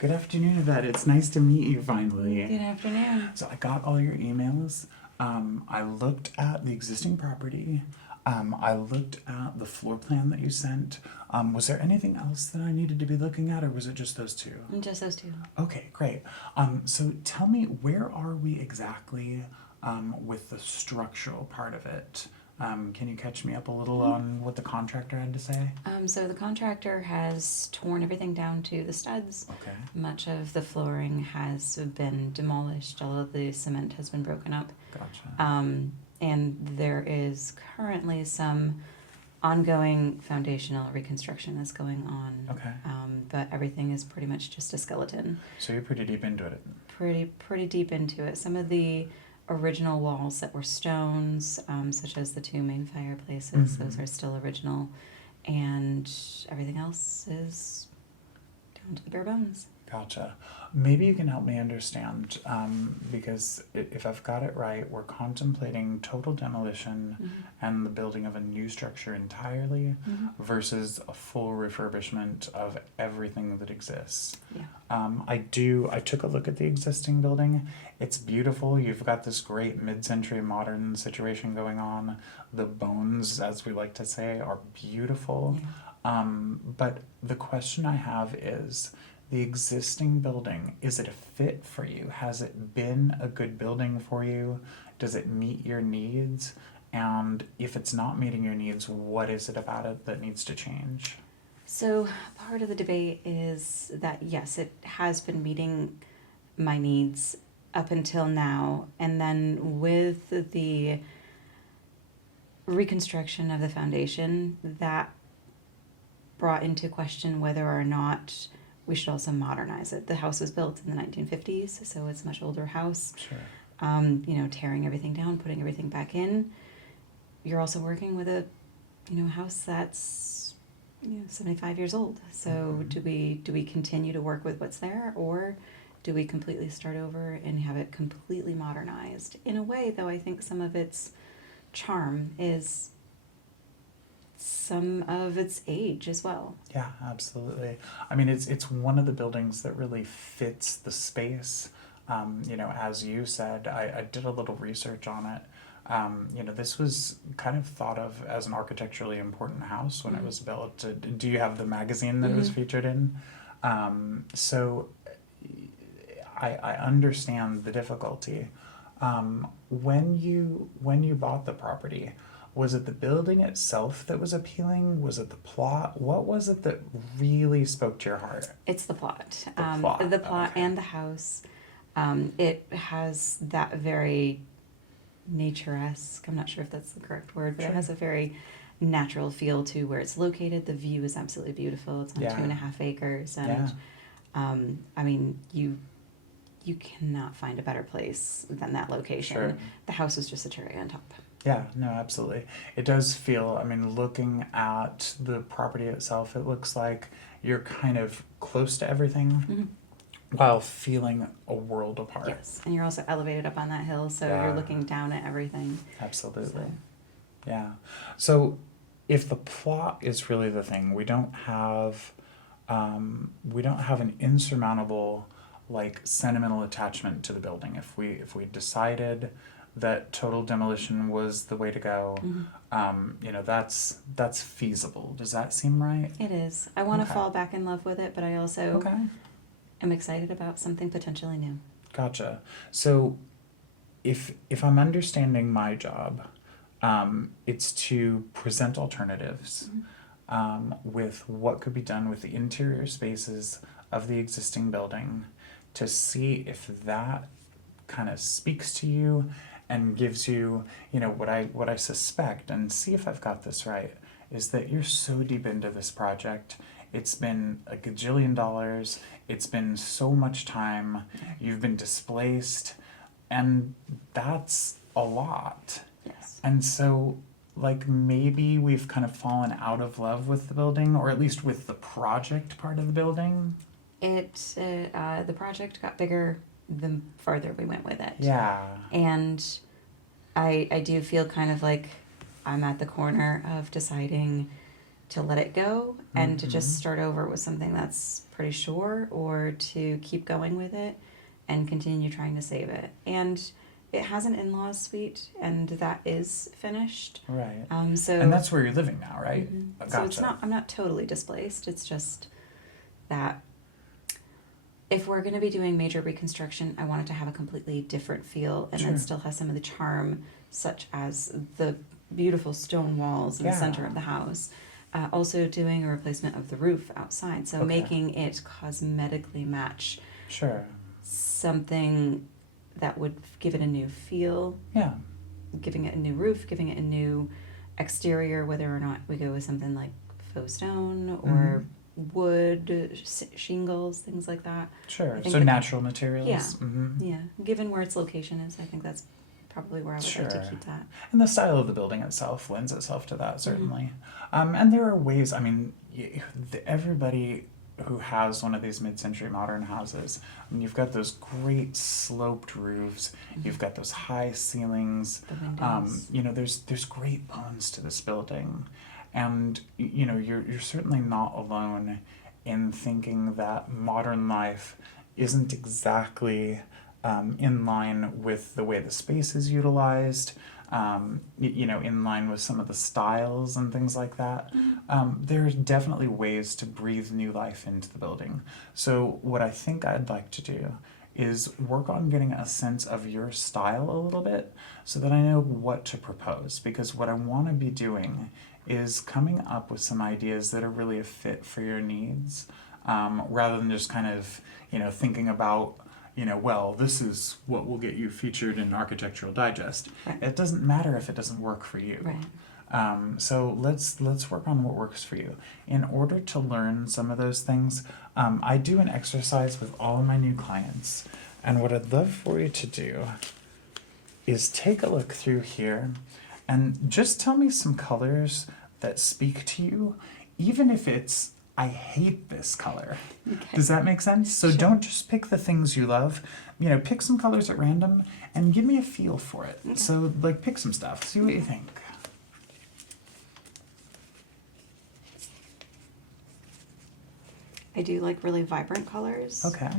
Good afternoon, Yvette. It's nice to meet you finally. Good afternoon. So I got all your emails. I looked at the existing property. I looked at the floor plan that you sent. Was there anything else that I needed to be looking at, or was it just those two? Just those two. Okay, great. So tell me, where are we exactly with the structural part of it? Can you catch me up a little on what the contractor had to say? So the contractor has torn everything down to the studs. Okay. Much of the flooring has been demolished. All of the cement has been broken up. Gotcha. And there is currently some ongoing foundational reconstruction that's going on. Okay. But everything is pretty much just a skeleton. So you're pretty deep into it. Pretty deep into it. Some of the original walls that were stones, such as the two main fireplaces, those are still original, and everything else is down to the bare bones. Gotcha. Maybe you can help me understand, because if I've got it right, we're contemplating total demolition and the building of a new structure entirely versus a full refurbishment of everything that exists. Yeah. I took a look at the existing building. It's beautiful. You've got this great mid-century modern situation going on. The bones, as we like to say, are beautiful. Yeah. But the question I have is, the existing building, is it a fit for you? Has it been a good building for you? Does it meet your needs? And if it's not meeting your needs, what is it about it that needs to change? So part of the debate is that yes, it has been meeting my needs up until now, and then with the reconstruction of the foundation, that brought into question whether or not we should also modernize it. The house was built in the 1950s, so it's a much older house. Sure. Tearing everything down, putting everything back in. You're also working with a, house that's, 75 years old. So do we continue to work with what's there, or do we completely start over and have it completely modernized? In a way, though, I think some of its charm is some of its age as well. Yeah, absolutely. I mean, it's one of the buildings that really fits the space. As you said, I did a little research on it. This was kind of thought of as an architecturally important house when it was built. Do you have the magazine that it was featured in? So I understand the difficulty. When you bought the property, was it the building itself that was appealing? Was it the plot? What was it that really spoke to your heart? It's the plot. The plot, okay. And the house. It has that very nature-esque, I'm not sure if that's the correct word, but Sure. It has a very natural feel to where it's located. The view is absolutely beautiful. It's on 2.5 acres. And you cannot find a better place than that location. Sure. The house is just a cherry on top. Yeah, no, absolutely. It does feel, looking at the property itself, it looks like you're kind of close to everything while feeling a world apart. Yes, and you're also elevated up on that hill, so you're looking down at everything. Absolutely. So. Yeah. So if the plot is really the thing, we don't have an insurmountable sentimental attachment to the building. If we decided that total demolition was the way to go, that's feasible. Does that seem right? It is. I want to fall back in love with it, but I also am excited about something potentially new. Gotcha. So if I'm understanding my job, it's to present alternatives with what could be done with the interior spaces of the existing building to see if that kind of speaks to you and gives you, what I suspect, and see if I've got this right, is that you're so deep into this project. It's been a gajillion dollars. It's been so much time. You've been displaced, and that's a lot. Yes. And so, maybe we've kind of fallen out of love with the building, or at least with the project part of the building. The project got bigger the farther we went with it. Yeah. And I do feel kind of like I'm at the corner of deciding to let it go and to just start over with something that's pretty sure, or to keep going with it and continue trying to save it. And it has an in-laws suite, and that is finished. Right. So And that's where you're living now, right? So Gotcha. it's not, I'm not totally displaced. It's just that if we're going to be doing major reconstruction, I want it to have a completely different feel, and Sure. then still have some of the charm, such as the beautiful stone walls in the center of the house. Also doing a replacement of the roof outside, so Okay. making it cosmetically match Sure. something that would give it a new feel, Yeah. giving it a new roof, giving it a new exterior, whether or not we go with something like faux stone or wood, shingles, things like that. Sure. I think So that- natural materials. Yeah. Mm-hmm. Yeah, given where its location is, I think that's probably where I would like to Sure. keep that. And the style of the building itself lends itself to that, certainly. And there are ways, I mean, everybody who has one of these mid-century modern houses, I mean, you've got those great sloped roofs, you've got those high ceilings, The windows. you know, there's great bones to this building. And, you know, you're certainly not alone in thinking that modern life isn't exactly in line with the way the space is utilized, you know, in line with some of the styles and things like that. There's definitely ways to breathe new life into the building. So what I think I'd like to do is work on getting a sense of your style a little bit so that I know what to propose. Because what I want to be doing is coming up with some ideas that are really a fit for your needs, rather than just kind of, you know, thinking about, you know, well, this is what will get you featured in Architectural Digest. Right. It doesn't matter if it doesn't work for you. Right. So let's work on what works for you. In order to learn some of those things, I do an exercise with all of my new clients, and what I'd love for you to do is take a look through here and just tell me some colors that speak to you, even if it's I hate this color. Okay. Does that make sense? So Sure. don't just pick the things you love. You know, pick some colors at random and give me a feel for it. Okay. So, like, pick some stuff. See what you think. I do like really vibrant colors. Okay.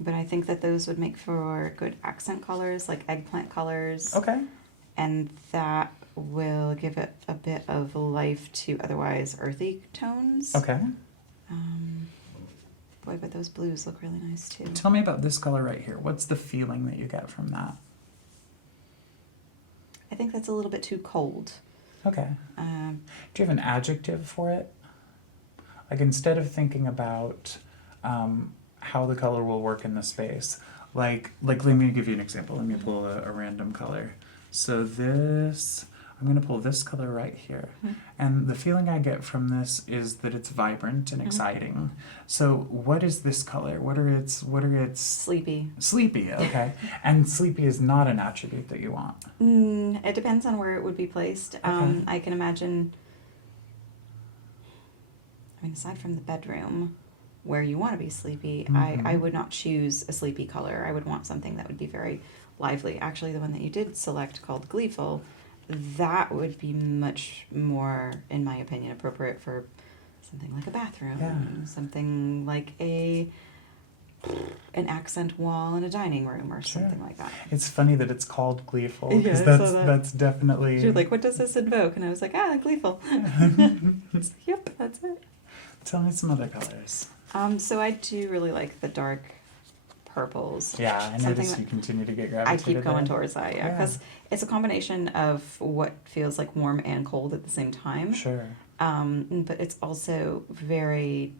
But I think that those would make for good accent colors, like eggplant colors. Okay. And that will give it a bit of life to otherwise earthy tones. Okay. Boy, but those blues look really nice too. Tell me about this color right here. What's the feeling that you get from that? I think that's a little bit too cold. Okay. Um, Do you have an adjective for it? Like, instead of thinking about how the color will work in the space, like let me give you an example. Let me pull a random color. So this, I'm going to pull this color right here. And the feeling I get from this is that it's vibrant and exciting. So what is this color? What are its Sleepy. Sleepy, okay. And sleepy is not an attribute that you want. It depends on where it would be placed. Okay. I can imagine, I mean, aside from the bedroom, where you want to be sleepy, I would not choose a sleepy color. I would want something that would be very lively. Actually, the one that you did select, called Gleeful, that would be much more, in my opinion, appropriate for something like a bathroom, Yeah. something like an accent wall in a dining room, or Sure. something like that. It's funny that it's called Gleeful, Yeah, because I saw that. that's definitely... She was like, "What does this invoke?" And I was like, Gleeful. It's like, yep, that's it. Tell me some other colors. So I do really like the dark purples. Yeah, I Something notice that you continue to get I gravitated keep going there. towards that, because it's a combination of what feels like warm and cold at the same time. Sure. But it's also very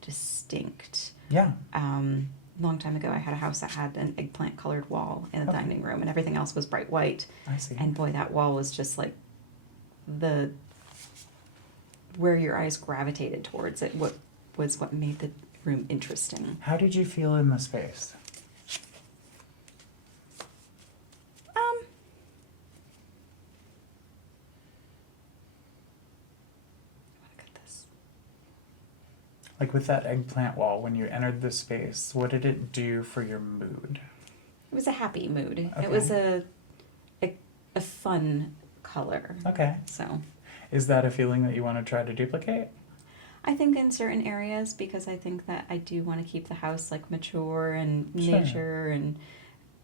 distinct. Yeah. Long time ago, I had a house that had an eggplant colored wall in the Okay. dining room, and everything else was bright white. I see. And boy, that wall was just like where your eyes gravitated towards it. What made the room interesting. How did you feel in the space? Look at this. Like, with that eggplant wall, when you entered the space, what did it do for your mood? It was a happy mood. Okay. It was a fun color. Okay. So Is that a feeling that you want to try to duplicate? I think in certain areas, because I think that I do want to keep the house like mature and Sure. nature, and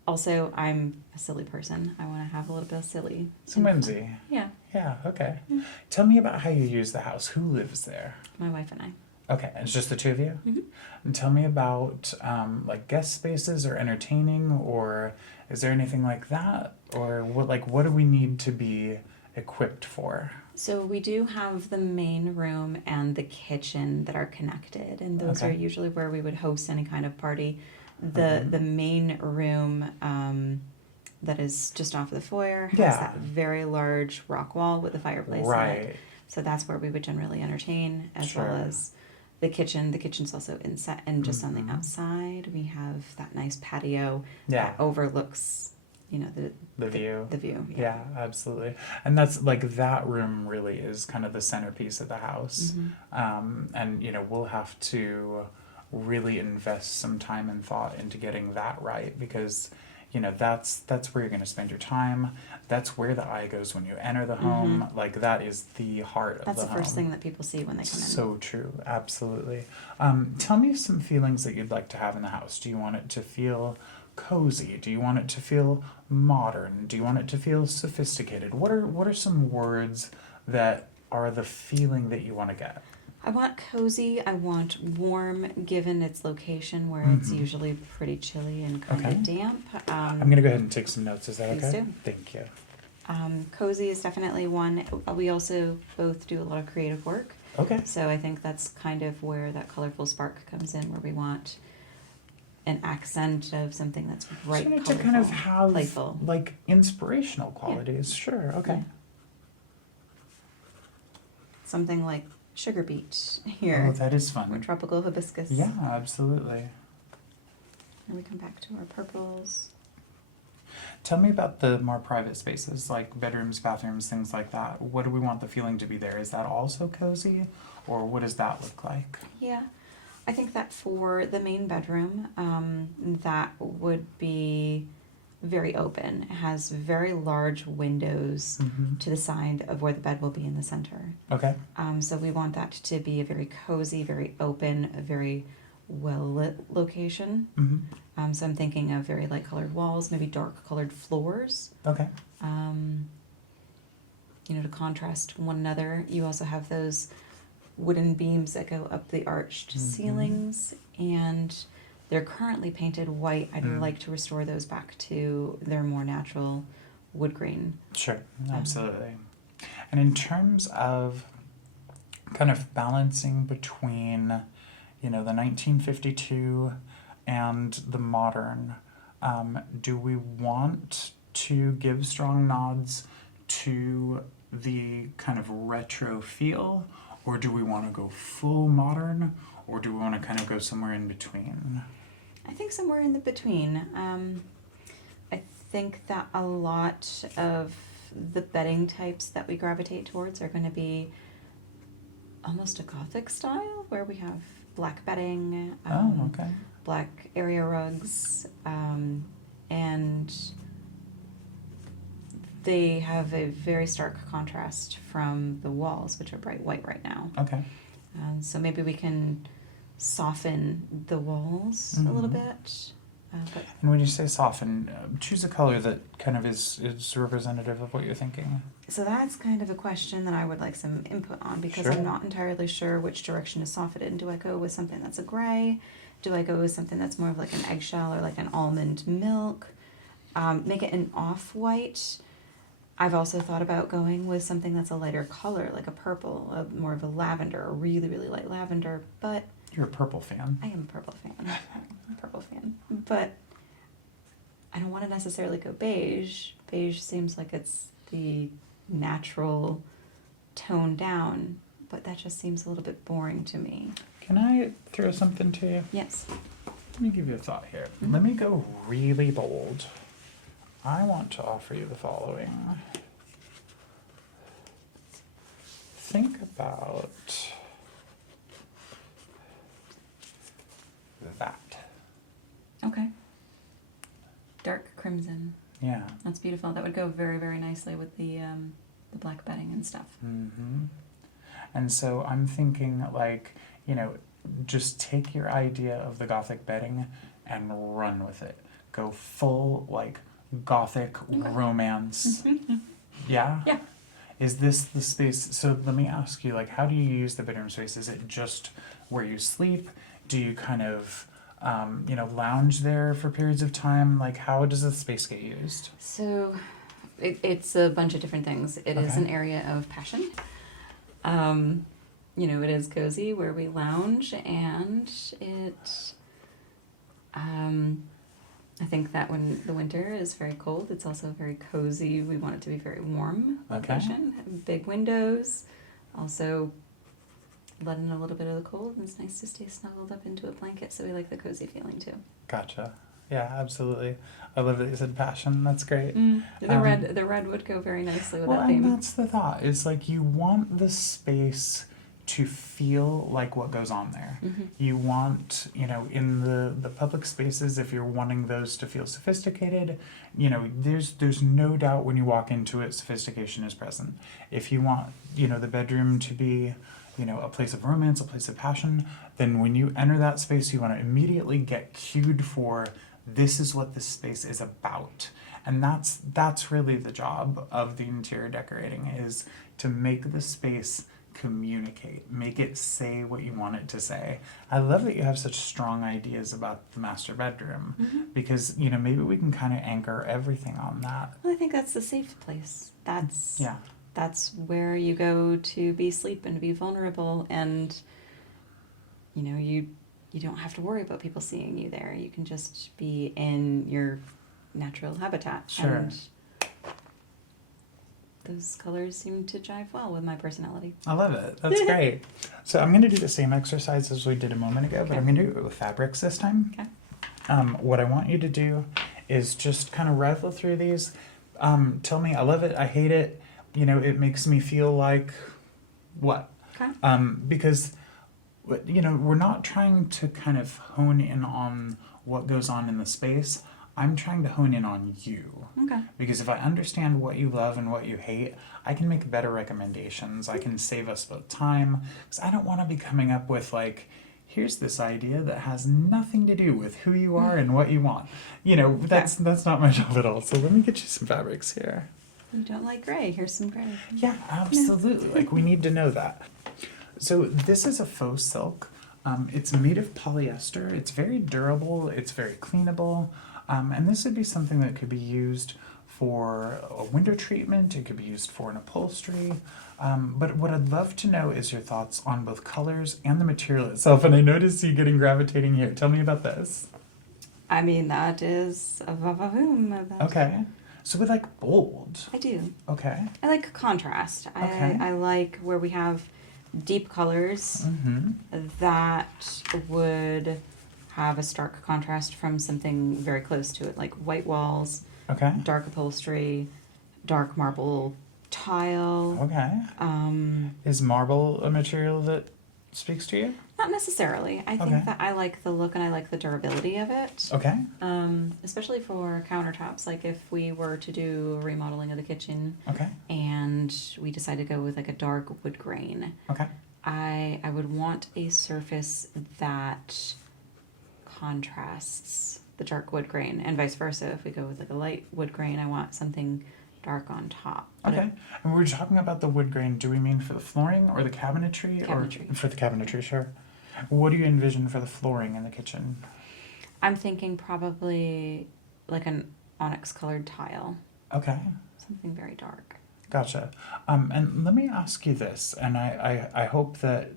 also I'm a silly person. I want to have a little bit of silly. Some and whimsy. fun. Yeah, Yeah, okay. Mm. Tell me about how you use the house. Who lives there? my wife and I. Okay, it's just the two of you? Mhm. And tell me about like guest spaces or entertaining, or is there anything like that? Or what do we need to be equipped for? So we do have the main room and the kitchen that are connected, and those are Okay. usually where we would host any kind of party. Mhm. The main room that is just off of the foyer has Yeah. that very large rock wall with a fireplace in it. Right. So that's where we would generally entertain, as well Sure. as the kitchen. The kitchen's also inside and just on Mhm. the outside. We have that nice patio Yeah. that overlooks, The view. the view. Yeah, absolutely. And that's like that room really is kind of the centerpiece of the house. And we'll have to really invest some time and thought into getting that right because that's where you're going to spend your time. That's where the eye goes when you enter the home. Like that is the heart of That's the the first home. thing that people see when they come in. So true, absolutely. Tell me some feelings that you'd like to have in the house. Do you want it to feel cozy? Do you want it to feel modern? Do you want it to feel sophisticated? What are some words that are the feeling that you want to get? I want cozy. I want warm, given its location where it's Mhm. usually pretty chilly and kind Okay. of damp. I'm gonna go ahead and take some notes. Is that Please okay? do. Thank you. Cozy is definitely one. We also both do a lot of creative work. Okay. So I think that's kind of where that colorful spark comes in, where we want an accent of something that's bright, So colorful, to kind of have playful. like inspirational qualities. Sure. Okay. Yeah. Something like sugar beet here, Oh, that is or fun. tropical hibiscus. Yeah, absolutely. And we come back to our purples. Tell me about the more private spaces, like bedrooms, bathrooms, things like that. What do we want the feeling to be there? Is that also cozy, or what does that look like? Yeah, I think that for the main bedroom, that would be very open. It has very large windows Mm-hmm. to the side of where the bed will be in the center. Okay. So we want that to be a very cozy, very open, a very well lit location. Mm-hmm. So I'm thinking of very light colored walls, maybe dark colored floors. Okay. To contrast one another. You also have those wooden beams that go up the arched Mhm. ceilings, and they're currently painted white. I'd Mm. like to restore those back to their more natural wood grain. Sure. Absolutely. And in terms of kind of balancing between, the 1952 and the modern, do we want to give strong nods to the kind of retro feel, or do we want to go full modern, or do we want to kind of go somewhere in between? I think somewhere in the between. I think that a lot of the bedding types that we gravitate towards are going to be almost a Gothic style, where we have black bedding, Okay. black area rugs, and they have a very stark contrast from the walls, which are bright white right now. Okay. So maybe we can soften the walls a little Mhm. bit. But And when you say soften, choose a color that kind of is representative of what you're thinking. so that's kind of a question that I would like some input on, because Sure. I'm not entirely sure which direction to soften in. Do I go with something that's a gray? Do I go with something that's more of like an eggshell or like an almond milk? Make it an off-white. I've also thought about going with something that's a lighter color, like a purple, more of a lavender, a really, really light lavender, but You're a purple fan. I am a purple fan. I'm a purple fan. But I don't want to necessarily go beige. Beige seems like it's the natural tone down, but that just seems a little bit boring to me. Can I throw something to you? Yes. Let me give you a thought here. Mhm. Let me go really bold. I want to offer you the following. Think about that. Okay. Dark crimson. Yeah. That's beautiful. That would go very, very nicely with the the black bedding and stuff. Mm-hmm. And so I'm thinking, like, you know, just take your idea of the Gothic bedding and run with it. Go full, like, Gothic romance. Yeah? Yeah. Is this the space? So let me ask you, like, how do you use the bedroom space? Is it just where you sleep? Do you kind of, lounge there for periods of time? Like, how does the space get used? So it's a bunch of different things. It is Okay. an area of passion. It is cozy where we lounge, and I think that when the winter is very cold, it's also very cozy. We want it to be very warm Okay. location. Big windows. Also let in a little bit of the cold, and it's nice to stay snuggled up into a blanket, so we like the cozy feeling too. Gotcha. Yeah, absolutely. I love that you said passion. That's great. The red would go very nicely with Well, that and theme. that's the thought. It's like you want the space to feel like what goes on there. Mm-hmm. You want, in the public spaces, if you're wanting those to feel sophisticated, there's no doubt when you walk into it, sophistication is present. If you want, the bedroom to be, a place of romance, a place of passion, then when you enter that space, you want to immediately get cued for this is what this space is about. And that's really the job of the interior decorating, is to make the space communicate, make it say what you want it to say. I love that you have such strong ideas about the master bedroom, because maybe we can kind of anchor everything on that. Well, I think that's the safe place. Yeah. That's where you go to be asleep and to be vulnerable, and you don't have to worry about people seeing you there. You can just be in your natural habitat. Sure. And those colors seem to jive well with my personality. I love it. That's great. So I'm going to do the same exercise as we did a moment ago, but Okay. I'm going to do it with fabrics this time. Okay. What I want you to do is just kind of rifle through these. Tell me, I love it, I hate it. It makes me feel like what? Okay. Because, we're not trying to kind of hone in on what goes on in the space. I'm trying to hone in on you. Okay. Because if I understand what you love and what you hate, I can make better recommendations. I can save us both time. Because I don't want to be coming up with, like, here's this idea that has nothing to do with who you are and what you want. That's not my job at all. So let me get you some fabrics here. You don't like gray. Here's some gray. Yeah, absolutely. Like, we need to know that. So this is a faux silk. It's made of polyester. It's very durable. It's very cleanable. And this would be something that could be used for a window treatment. It could be used for an upholstery. But what I'd love to know is your thoughts on both colors and the material itself. And I noticed you getting gravitating here. Tell me about this. I mean, that is a va-va-voom. Okay. So we like bold. I do. Okay. I like contrast. Okay. I like where we have deep colors Mm-hmm. that would have a stark contrast from something very close to it, like white walls, Okay. dark upholstery, dark marble tile. Okay. Is marble a material that speaks to you? Not necessarily. I think Okay. that I like the look and I like the durability of it. Okay. Especially for countertops. Like if we were to do a remodeling of the kitchen Okay. and we decide to go with like a dark wood grain, Okay. I would want a surface that contrasts the dark wood grain, and vice versa. If we go with like a light wood grain, I want something dark on top. But Okay. And we're talking about the wood grain. Do we mean for the flooring or the cabinetry? Cabinetry. Or for the cabinetry, sure. What do you envision for the flooring in the kitchen? I'm thinking probably like an onyx colored tile, Okay. something very dark. Gotcha. And let me ask you this, and I hope that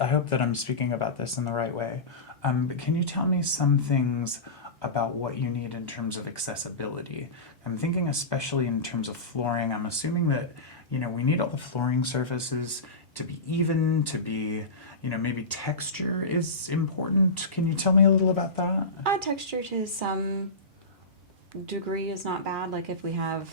I'm speaking about this in the right way. But can you tell me some things about what you need in terms of accessibility? I'm thinking especially in terms of flooring. I'm assuming that, we need all the flooring surfaces to be even, to be, maybe texture is important. Can you tell me a little about that? Texture to some degree is not bad. Like if we have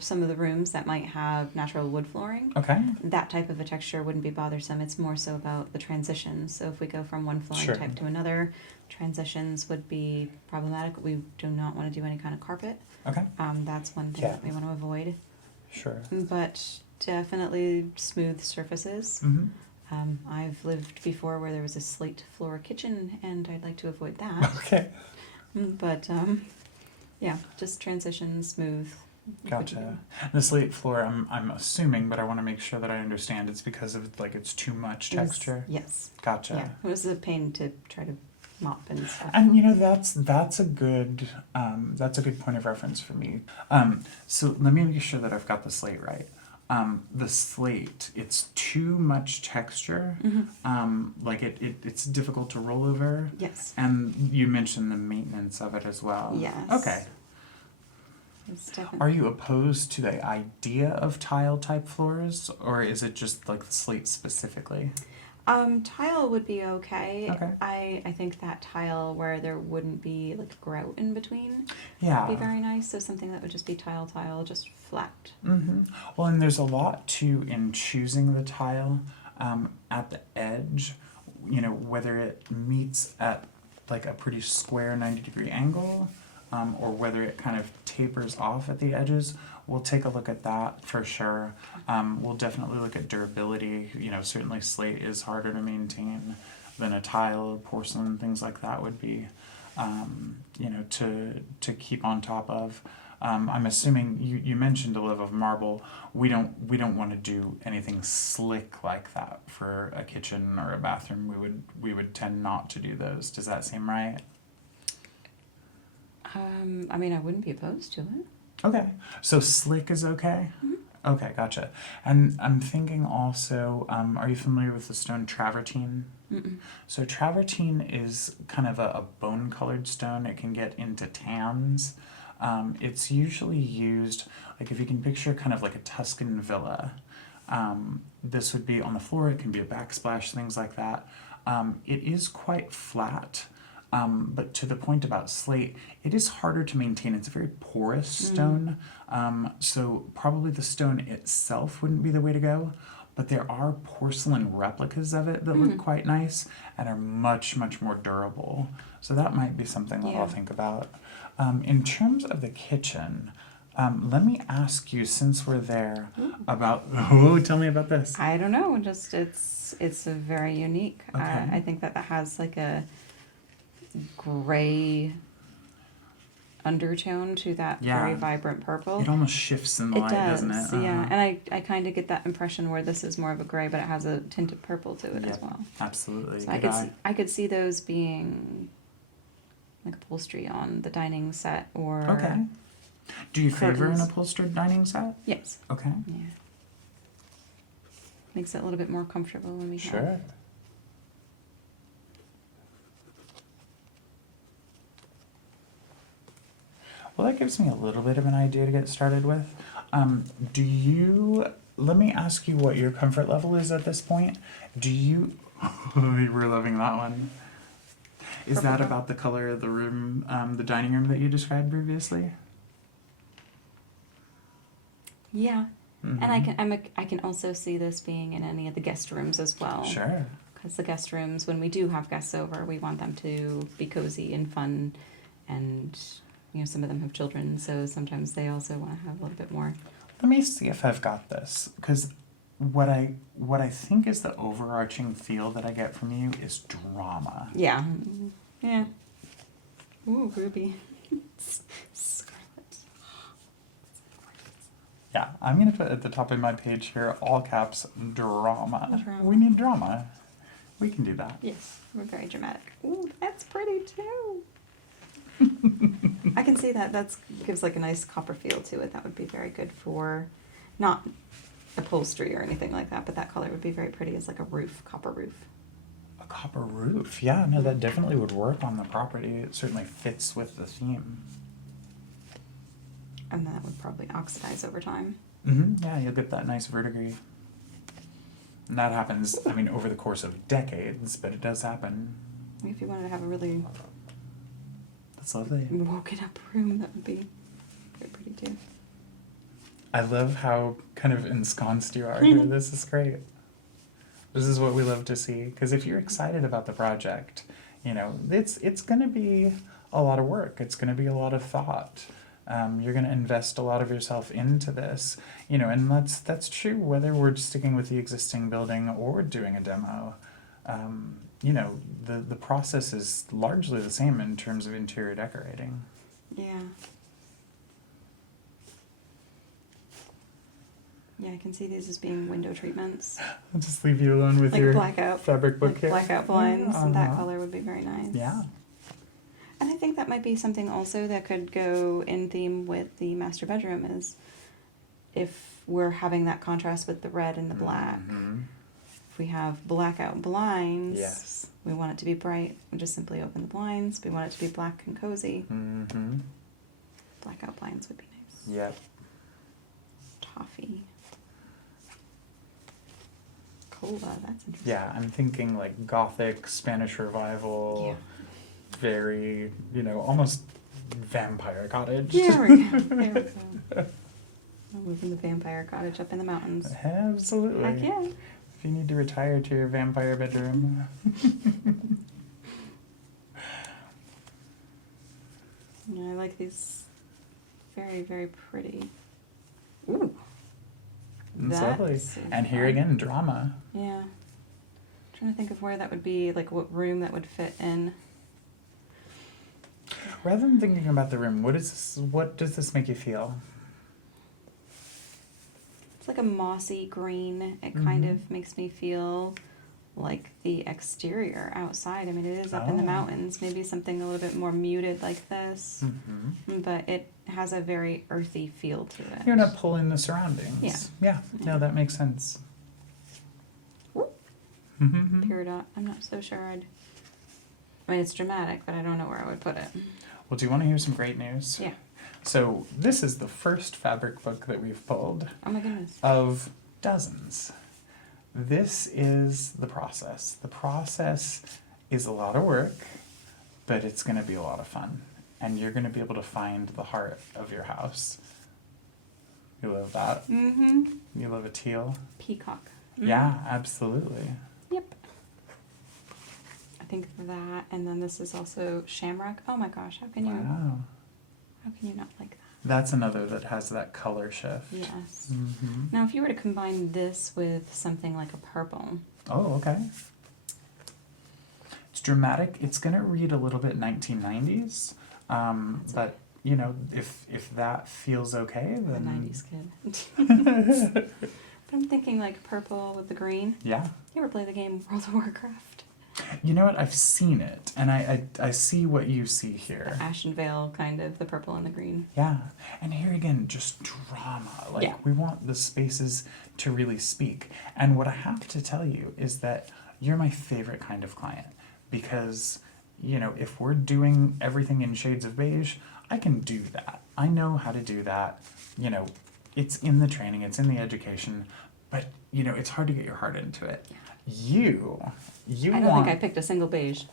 some of the rooms that might have natural wood flooring, Okay. that type of a texture wouldn't be bothersome. It's more so about the transitions. So if we go from one flooring Sure. type to another, transitions would be problematic. We do not want to do any kind of carpet. Okay. That's one thing Yeah. that we want to avoid. Sure. But definitely smooth surfaces. Mm-hmm. I've lived before where there was a slate floor kitchen, and I'd like to avoid that. Okay. But yeah, just transition smooth. Gotcha. The slate floor, I'm assuming, but I want to make sure that I understand. It's because of like it's too much texture. Yes. Gotcha. Yeah, it was a pain to try to mop and stuff. And you know that's a good point of reference for me. So let me make sure that I've got the slate right. The slate, it's too much texture. Like it's difficult to roll over. Yes. And you mentioned the maintenance of it as well. Yes. Okay. It's definitely. Are you opposed to the idea of tile type floors, or is it just like the slate specifically? Tile would be okay. Okay. I think that tile where there wouldn't be like grout in between Yeah. would be very nice. So something that would just be tile, just flat. Mm-hmm. Well, and there's a lot too in choosing the tile at the edge, you know, whether it meets at like a pretty square 90-degree angle or whether it kind of tapers off at the edges. We'll take a look at that for sure. We'll definitely look at durability. You know, certainly slate is harder to maintain than a tile, porcelain, things like that would be, you know, to keep on top of. I'm assuming you mentioned a love of marble. We don't want to do anything slick like that for a kitchen or a bathroom. We would tend not to do those. Does that seem right? I mean, I wouldn't be opposed to it. Okay, so slick is okay? Mhm. Okay, gotcha. And I'm thinking also, are you familiar with the stone travertine? Mm-mm. So travertine is kind of a bone-colored stone. It can get into tans. It's usually used, like if you can picture kind of like a Tuscan villa, this would be on the floor, it can be a backsplash, things like that. It is quite flat. But to the point about slate, it is harder to maintain. It's a very porous stone. So probably the stone itself wouldn't be the way to go. But there are porcelain replicas of it that look quite nice and are much, much more durable. So that might be something that Yeah. I'll think about. In terms of the kitchen, let me ask you, since we're there, about... Oh, tell me about this. I don't know. Just it's a very unique. Okay. I think that has like a gray undertone to that Yeah. very vibrant purple. It almost shifts in the It light, does, doesn't it? yeah. Uh-huh. And I kind of get that impression where this is more of a gray, but it has a tint of purple to it as Yeah. well. Absolutely. So I could see those being like upholstery on the dining set or Okay. Do you favor an curtains. upholstered dining set? Yes. Okay. Yeah. Makes it a little bit more comfortable when we have. Sure. Well, that gives me a little bit of an idea to get started with. Let me ask you what your comfort level is at this point. Do you, you were loving that one. Is Purple that brown. about the color of the room, the dining room that you described previously? Yeah. Mhm. And I can also see this being in any of the guest rooms as well. Sure. Because the guest rooms, when we do have guests over, we want them to be cozy and fun, and you know some of them have children, so sometimes they also want to have a little bit more. Let me see if I've got this, because what I think is the overarching feel that I get from you is drama. Yeah. Yeah. Ooh, ruby. Scarlet. Yeah, I'm gonna put at the top of my page here, all caps, drama. Drama. We need drama. We can do that. Yes, we're very dramatic. Ooh, that's pretty too. I can see that. That's gives like a nice copper feel to it. That would be very good for, not upholstery or anything like that, but that color would be very pretty as like a roof, copper roof. A copper roof. Yeah, no, that definitely would work on the property. It certainly fits with the theme. And that would probably oxidize over time. Mm-hmm. Yeah, you'll get that nice verdigris. And that happens, I mean, over the course of decades, but it does happen. If you wanted to have a really That's lovely. woken up room, that would be very pretty too. I love how kind of ensconced you are here. This is great. This is what we love to see. Because if you're excited about the project, you know, it's going to be a lot of work. It's going to be a lot of thought. You're going to invest a lot of yourself into this, you know, and that's true whether we're sticking with the existing building or doing a demo. You know, the process is largely the same in terms of interior decorating. Yeah. Yeah, I can see these as being window treatments. I'll just leave you alone with Like your blackout, fabric book like here. blackout blinds, and that Uh-huh. color would be very nice. Yeah. And I think that might be something also that could go in theme with the master bedroom is if we're having that contrast with the red and the black. Mhm. If we have blackout blinds, Yes. we want it to be bright, we just simply open the blinds. We want it to be black and cozy. Mm-hmm. Blackout blinds would be nice. Yep. Toffee. Cola, that's interesting. Yeah, I'm thinking like Gothic, Spanish Revival, very, you know, almost vampire cottage. There we go. There we go. I'm moving the vampire cottage up in the mountains. Absolutely. Heck yeah. If you need to retire to your vampire bedroom. Yeah, I like these. Very, very pretty. Ooh. It's That's lovely. so And here fun. again, drama. Yeah. Trying to think of where that would be, like what room that would fit in. Rather than thinking about the room, what does this make you feel? It's like a mossy green. It kind Mhm. of makes me feel like the exterior outside. I mean, it is up in the Oh. mountains. Maybe something a little bit more muted like this. Mm-hmm. But it has a very earthy feel to it. You're not pulling the surroundings. Yeah. Yeah. No, Yeah. that makes sense. Whoop. Mm-hmm. Peridot. I'm not so sure I mean, it's dramatic, but I don't know where I would put it. Well, do you want to hear some great news? Yeah. So this is the first fabric book that we've pulled Oh my goodness. of dozens. This is the process. The process is a lot of work, but it's going to be a lot of fun. And you're going to be able to find the heart of your house. You love that? Mm-hmm. You love a teal? Peacock. Yeah, absolutely. Yep. I think that, and then this is also shamrock. Oh my gosh, how can you not like that? That's another that has that color shift. Yes. Mm-hmm. Now, if you were to combine this with something like a purple, Oh, okay. It's dramatic. It's going to read a little bit 1990s. But, you know, if that feels okay, the then... 90s kid. But I'm thinking like purple with the green. Yeah. You ever play the game World of Warcraft? You know what? I've seen it, and I see what you see here. The Ashen Veil, kind of, the purple and the green. Yeah. And here again, just drama. Like, Yeah. we want the spaces to really speak. And what I have to tell you is that you're my favorite kind of client. Because, you know, if we're doing everything in shades of beige, I can do that. I know how to do that. You know, it's in the training, it's in the education. But, you know, it's hard to get your heart into it. Yeah. You I don't want... think I picked a single beige.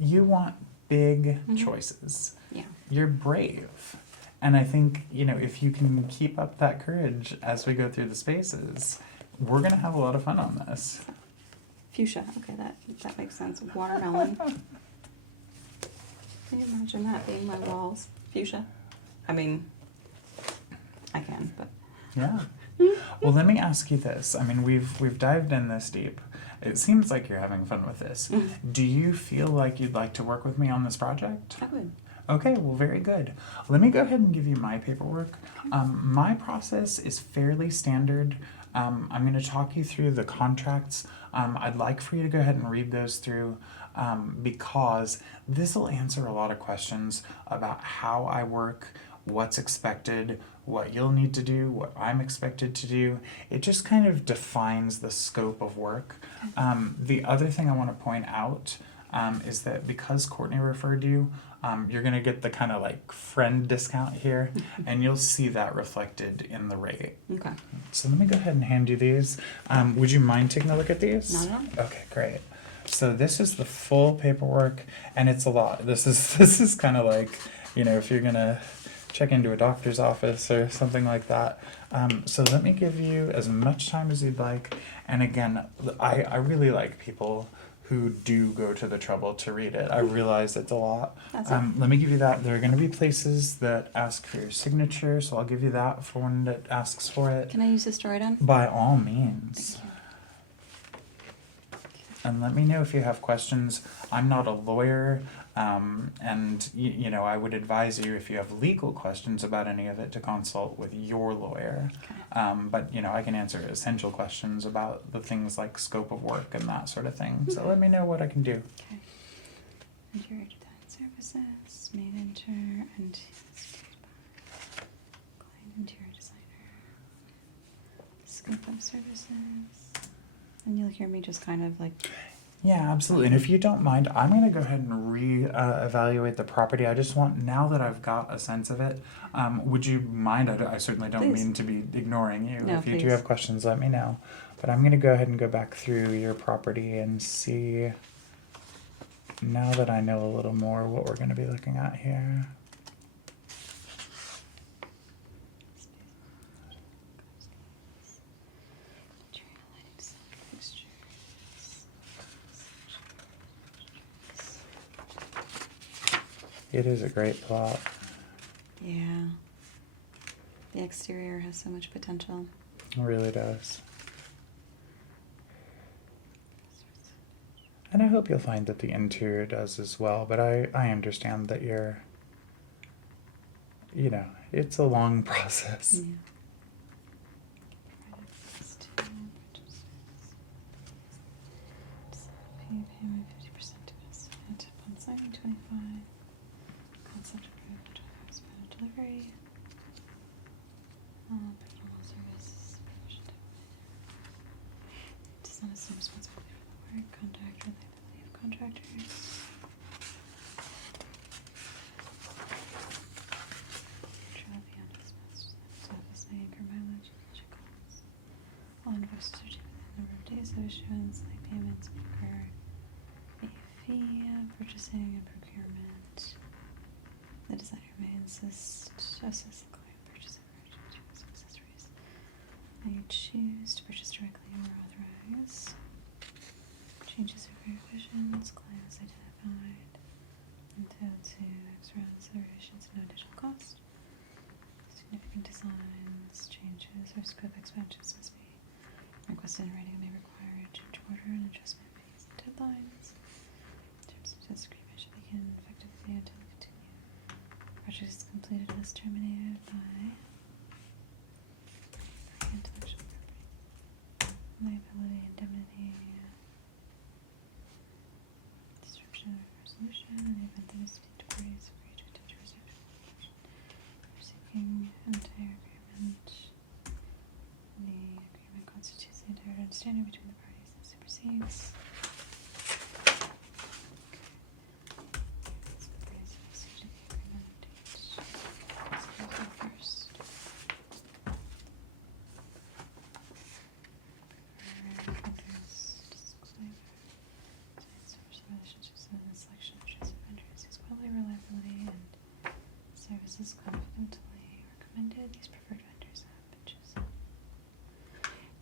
You want big Mhm. choices. Yeah. You're brave. And I think, you know, if you can keep up that courage as we go through the spaces, we're going to have a lot of fun on this. Fuchsia. Okay, that makes sense. Watermelon. Can you imagine that being my walls? Fuchsia. I mean, I can, but Yeah. Well, let me ask you this. I mean, we've dived in this deep. It seems like you're having fun with this. Do you feel like you'd like to work with me on this project? I would. Okay, well, very good. Let me go ahead and give you my paperwork. My process is fairly standard. I'm going to talk you through the contracts. I'd like for you to go ahead and read those through because this will answer a lot of questions about how I work, what's expected, what you'll need to do, what I'm expected to do. It just kind of defines the scope of work. The other thing I want to point out is that because Courtney referred you, you're going to get the kind of like friend discount here, and you'll see that reflected in the rate. Okay. So let me go ahead and hand you these. Would you mind taking a look at these? Not at all. Okay, great. So this is the full paperwork, and it's a lot. This is kind of like, you know, if you're gonna check into a doctor's office or something like that. So let me give you as much time as you'd like. And again, I really like people who do go to the trouble to read it. I realize it's a lot. That's it. Let me give you that. There are going to be places that ask for your signature, so I'll give you that for one that asks for it. Can I use this to write on? By all means. Thank you. And let me know if you have questions. I'm not a lawyer, and you know, I would advise you, if you have legal questions about any of it, to consult with your lawyer. Okay. But you know, I can answer essential questions about the things like scope of work and that sort of thing. So let me know what I can do. Okay. Interior design services, main enter, and client interior designer. Scope of services. And you'll hear me just kind of like. Yeah, absolutely. And if you don't mind, I'm going to go ahead and evaluate the property. I just want, now that I've got a sense of it, would you mind? I certainly don't Please. mean to be ignoring you. No, If you do please. have questions, let me know. But I'm going to go ahead and go back through your property and see, now that I know a little more, what we're going to be looking at here. Interior lighting, sound fixtures. It is a great plot. Yeah. The exterior has so much potential. It really does. And I hope you'll find that the interior does as well, but I understand that you're, you know, it's a long process. Yeah. Payment 50% estimate upon signing 25. Concept approved. Delivery. Professional service. Does not assume responsibility for the work. Contact reliability of contractors. Travel beyond expense. Office may incur mileage. Check calls. All invoices are due within a number of days of issuance. Late payments incur a fee. Purchasing and procurement. The designer may assist the client purchasing accessories. May choose to purchase directly or authorize. Changes or revisions. Clients identified. Entail to extra considerations and no additional cost. Significant designs, changes, or scope expansions must be requested in writing and may require a change order and adjustment fees and deadlines. Terms of this agreement should begin effectively until continue. Project is completed as terminated by intellectual property. Liability, indemnity, destruction or resolution in the event that distinct parties agree to attempt to receive receiving entire agreement. The agreement constitutes the entire understanding between the parties and supersedes. Reliability and services confidently recommended. These preferred vendors have been chosen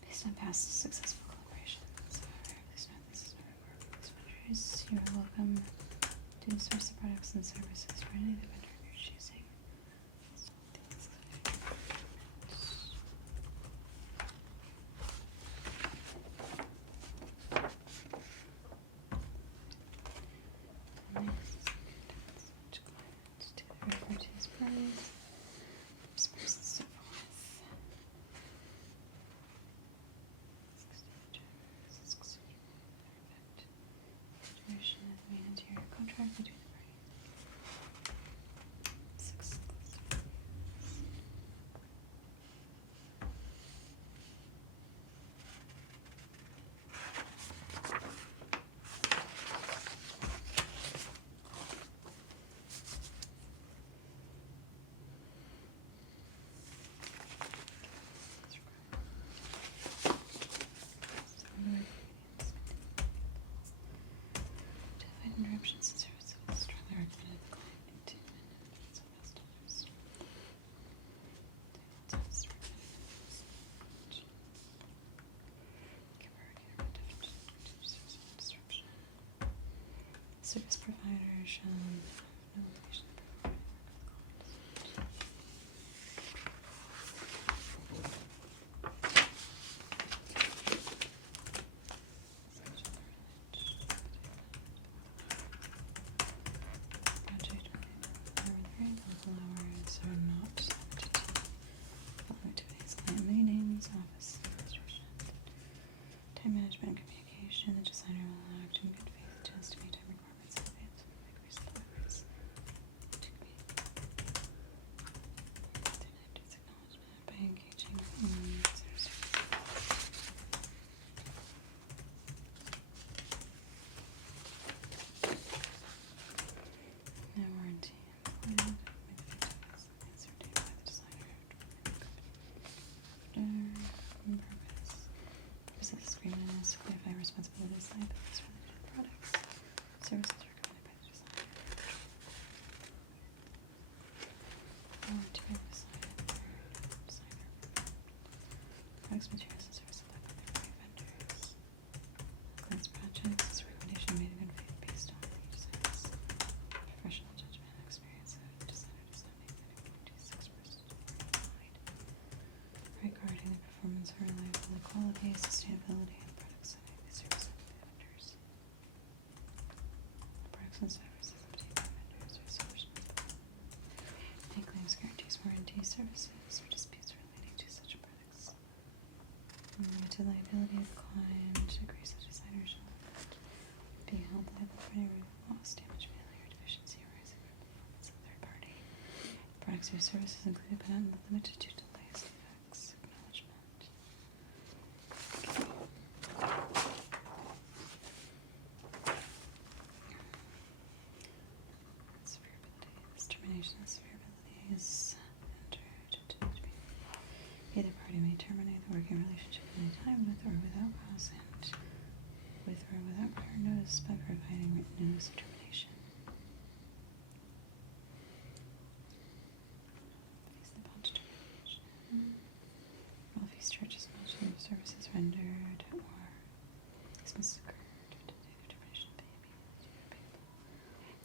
based on past successful collaborations. However, please note this is not required for these vendors. You are welcome to source the products and services for any other vendor of your choosing. Contract between the parties. 6. To avoid interruptions and services, strongly recommended the client to minutes of best others. Service provider shall have no obligation to provide. Project local hours are not limited to following activities, client meetings, office administration, time management, and communication. The designer will act in good faith to estimate time requirements in advance and make reasonable efforts to meet. Its acknowledgement by engaging users. No warranty employed. Answer data by the designer. Purpose. Purpose of this agreement is to clarify responsibilities, liabilities related to products, services recommended by the designer. Warranty by the designer. Products, materials, and services supplied by third-party vendors. Client's projects. This recommendation made in good faith based on the designer's professional judgment and experience of the designer designing and warranties expressed worldwide regarding the performance or reliability, quality, sustainability, and products and services of the vendors. Products and services obtained by vendors are so responsible. Any claims, guarantees, warranties, services, or disputes relating to such products. Limited liability of the client agrees the designer shall not be held liable for any loss, damage, failure, deficiency arising from the performance of third party. Products or services included but not limited to delays, defects, acknowledgement. Severability. This termination of severability is entered into between either party may terminate the working relationship at any time with or without cause and with or without prior notice by providing written notice of termination. Fees upon determination. All fees, charges, and all services rendered or expenses incurred to the date of termination of pay immediately payable.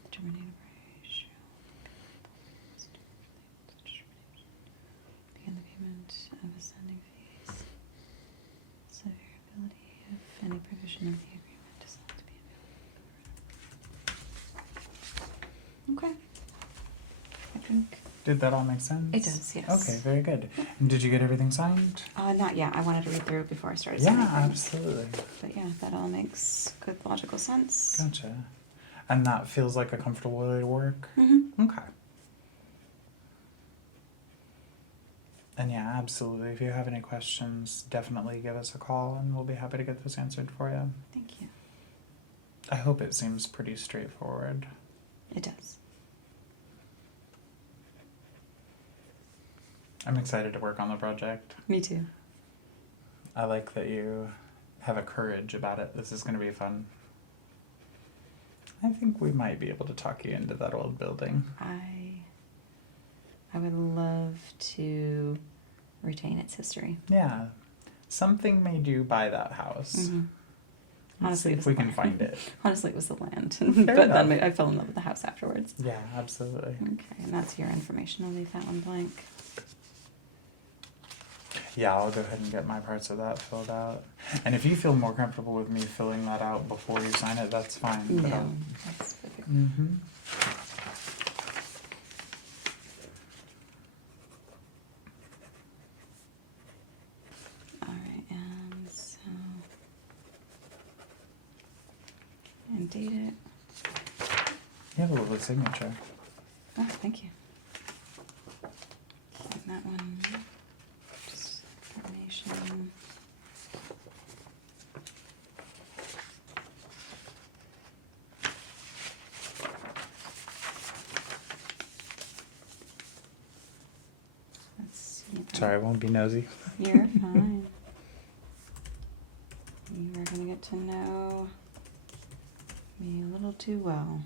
The terminated party shall be liable for the termination. Begin the payment of ascending fees. Severability of any provision of the agreement is not to be available. Okay. I think Did that all make sense? it does, yes. Okay, very good. And did you get everything signed? Not yet. I wanted to read through it before I started Yeah, signing things. absolutely. But yeah, that all makes good logical sense. Gotcha. And that feels like a comfortable way to work? Mm-hmm. Okay. And yeah, absolutely. If you have any questions, definitely give us a call and we'll be happy to get those answered for you. Thank you. I hope it seems pretty straightforward. It does. I'm excited to work on the project. Me too. I like that you have a courage about it. This is going to be fun. I think we might be able to talk you into that old building. I would love to retain its history. Yeah. Something made you buy that house. Mm-hmm. Let's see Honestly, it if was we the can land. find it. Honestly, it was the land. Fair But then enough. I fell in love with the house afterwards. Yeah, absolutely. Okay, and that's your information. I'll leave that one blank. Yeah, I'll go ahead and get my parts of that filled out. And if you feel more comfortable with me filling that out before you sign it, that's fine. No, that's perfect. Mm-hmm. All right, and so and date it. You have a lovely signature. Oh, thank you. And that one, just information. Let's see. Sorry, I won't be nosy. You're fine. You are gonna get to know me a little too well.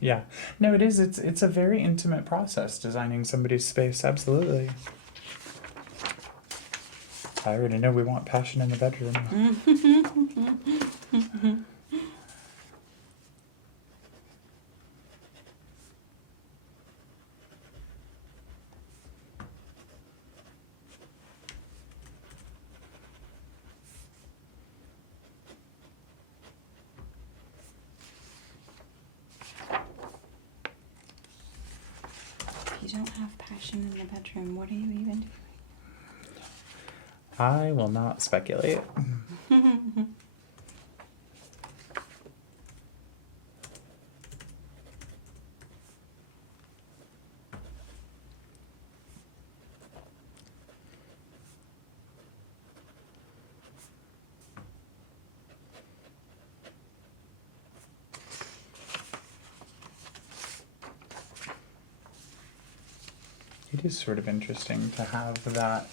Yeah. No, it is. It's a very intimate process designing somebody's space. Absolutely. I already know we want passion in the bedroom. If you don't have passion in the bedroom, what are you even I will not speculate. doing? It is sort of interesting to have that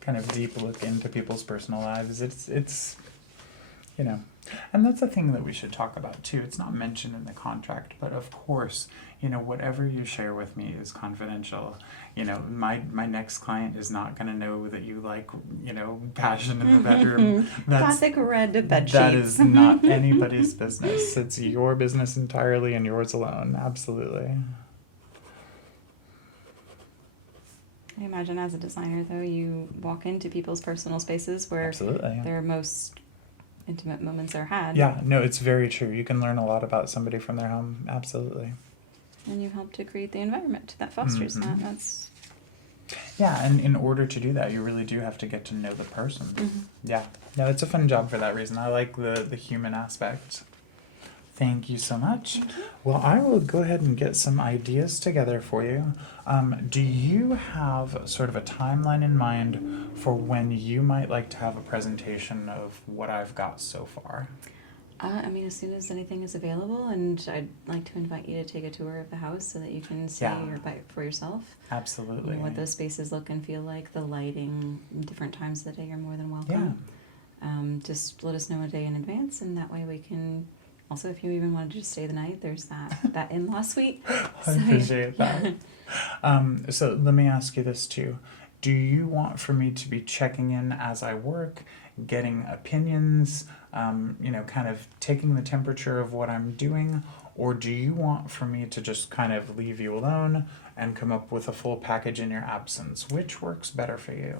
kind of deep look into people's personal lives. It's you know, and that's a thing that we should talk about too. It's not mentioned in the contract, but of course, you know, whatever you share with me is confidential. You know, my next client is not going to know that you like, you know, passion in the bedroom. Classic red bed sheets. That is not anybody's business. It's your business entirely and yours alone. Absolutely. I imagine as a designer, though, you walk into people's personal spaces where Absolutely. their most intimate moments are had. Yeah, no, it's very true. You can learn a lot about somebody from their home. Absolutely. And you help to create the environment that fosters that. That's Yeah, and in order to do that, you really do have to get to know the person. Yeah, no, it's a fun job for that reason. I like the human aspect. Thank you so much. Well, I will go ahead and get some ideas together for you. Do you have sort of a timeline in mind for when you might like to have a presentation of what I've got so far? I mean, as soon as anything is available, and I'd like to invite you to take a tour of the house so that you can see Yeah. or buy it for yourself. Absolutely. You know, what those spaces look and feel like, the lighting, different times of the day, you're more than welcome. Just let us know a day in advance, and that way we can. Also, if you even wanted to just stay the night, there's that in-law suite. I appreciate that. So let me ask you this too. Do you want for me to be checking in as I work, getting opinions, you know, kind of taking the temperature of what I'm doing? Or do you want for me to just kind of leave you alone and come up with a full package in your absence? Which works better for you?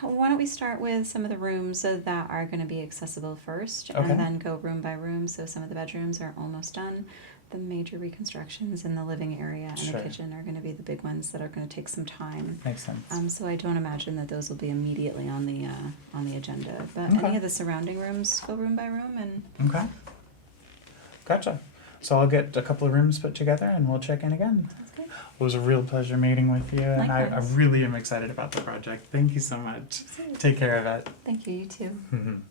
Why don't we start with some of the rooms that are going to be accessible first, Okay. and then go room by room. So some of the bedrooms are almost done. The major reconstructions in the living area and Sure. the kitchen are going to be the big ones that are going to take some time. Makes sense. So I don't imagine that those will be immediately on the agenda. But Okay. any of the surrounding rooms, go room by room, and Okay. Gotcha. So I'll get a couple of rooms put together and we'll check in again. that's good. It was a real pleasure meeting with you, and I Likewise. really am excited about the project. Thank you so much. Absolutely. Take care of it. Thank you. You too.